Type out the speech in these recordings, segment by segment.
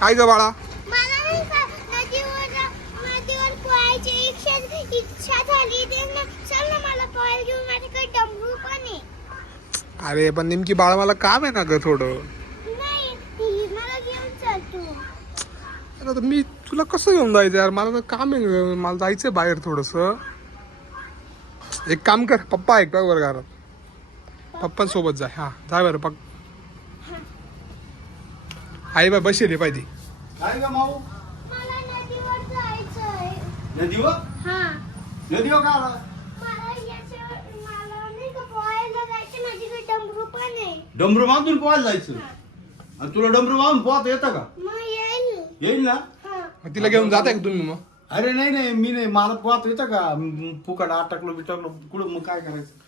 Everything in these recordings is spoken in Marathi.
काय ग बाळा? मला नाही का नदीवर पोहायची इच्छा झाली. चल ना मला पोहायला घेऊन, माझ्याकडे डमरू पण आहे. अरे पण नेमकी बाळा मला काम आहे ना ग थोडं. नाही मला घेऊन चल तू. अरे आता मी तुला कसं घेऊन जायचं यार, मला तर काम आहे, मला जायचंय बाहेर थोडस. एक काम कर, पप्पा ऐक बरं घरात, पप्पांसोबत जाय. हा जाय बरं. आई बा बसेल पाहिजे. काय ग माऊ? मला नदीवर जायचंय. नदीवर? हा नदीवर का आला? मला नाही का पोहायला जायचं, माझ्याकडे डमरू पण आहे. डमरू बांधून पोहायला जायचं? आणि तुला डमरू बांधून पोहता येतं का? मग येईल. येईल ना? हा. मग तिला घेऊन जाताय का तुम्ही? मग अरे नाही मी नाही, मला पोहता येतं का? फुकट अटकलो बिटकलो कुठं, मग काय करायचं?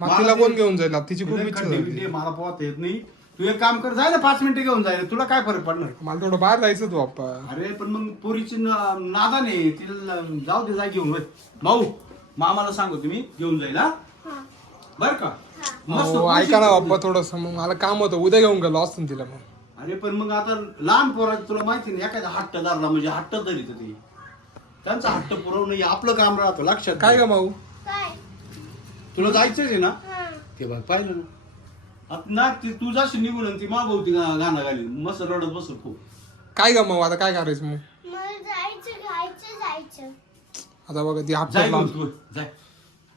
मग तिला कोण घेऊन जाईल? तिची खूप इच्छा खड्डे झाली. बिड्डे मला पोहता येत नाही. तू एक काम कर, जाय ना 5 मिनिटं घेऊन जायला, तुला काय फरक पडणार? मला थोडं बाहेर जायचं तू पप्पा. अरे पण मग पोरीची नादाने तिला जाऊ दे, जाय घेऊन वय. भाऊ मामाला सांगू तुम्ही घेऊन जाईल हा, हा. बर का? हो, ऐका ना बाप्पा थोडस. मग मला काम होतं, उद्या घेऊन गेलो असतं तिला. मग अरे पण मग आता लहान पोराचं तुला माहिती नाही, एखादा हट्ट धरला म्हणजे हट्ट धरीत ते, त्यांचा हट्ट पुरवणं हे आपलं काम राहतं. लक्षात काय घे. ग माऊ? काय? तुला जायचंच आहे ना? हा. ते बघ पाहिलं ना, आता ना तू जाशील निघून आणि ती मागवती गाणं घाली, मस्त रडत बसत खूप. काय ग माऊ, आता काय करायचं मग? मला जायचं. आता बघा ती जाय हप्ता घेऊन तू, जाय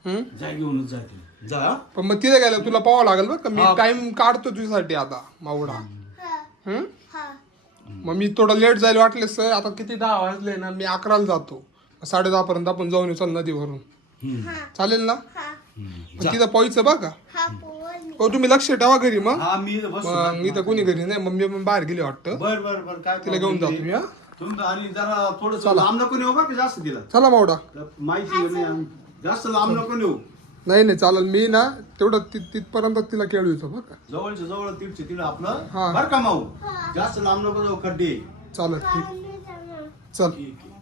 हम्म. जाय घेऊनच जाय तिला. जा. पण मग तिथे गेलं तुला पाहावं लागेल बरं का. मी हा. टाइम काढतो तुझ्यासाठी आता मावडा. हा. हम्म. हा. मग मी थोडं लेट जायला वाटले सर. आता किती 10 वाजले ना, मी 11ला जातो. 10:30 पर्यंत आपण जाऊन येऊ, चल नदीवरून. हा. चालेल ना? हा. मग तिथं पोहायचं बघा. हा पोहल मी. हो तुम्ही लक्ष ठेवा घरी. मग हा मी बस. मग इथं कोणी घरी नाही, मम्मी पण बाहेर गेली वाटतं. बर बर बर, काय तिला घेऊन problem जातो मी. हा नाही. तुमचं आणि जरा थोडस लांब नको नेऊ बा, की जास्त दिला चला मावडा. माहिती नाही आम्ही. जास्त लांब नको नेऊ, नाही चालेल. मी ना तेवढं तिथपर्यंत तिला खेळू बरं का. जवळच्या जवळ तिथचे तिला हा. आपलं बर का माऊ. जास्त लांब नको जाऊ, खड्डे. चालेल ठीक. हा, मी जाणार. चल. ठीक आहे.